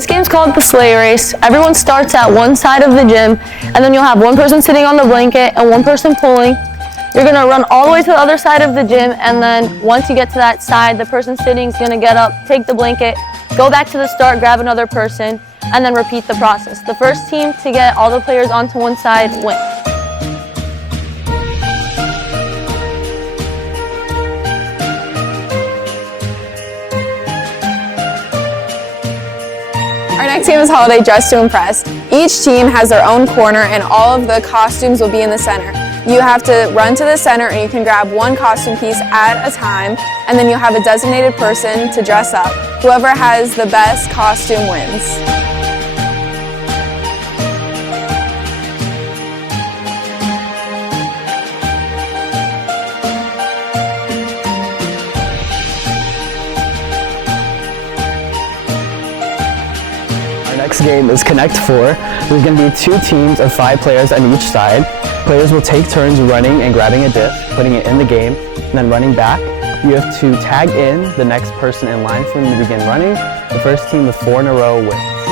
This game's called the sleigh race. Everyone starts at one side of the gym, and then you'll have one person sitting on the blanket and one person pulling. You're gonna run all the way to the other side of the gym, and then once you get to that side, the person sitting is gonna get up, take the blanket, go back to the start, grab another person, and then repeat the process. The first team to get all the players onto one side wins. Our next game is Holiday Dress to Impress. Each team has their own corner and all of the costumes will be in the center. You have to run to the center and you can grab one costume piece at a time, and then you'll have a designated person to dress up. Whoever has the best costume wins. Our next game is Connect 4. There's going to be 2 teams of 5 players on each side. Players will take turns running and grabbing a disc, putting it in the game, and then running back. You have to tag in the next person in line for them to begin running. The first team with 4 in a row wins.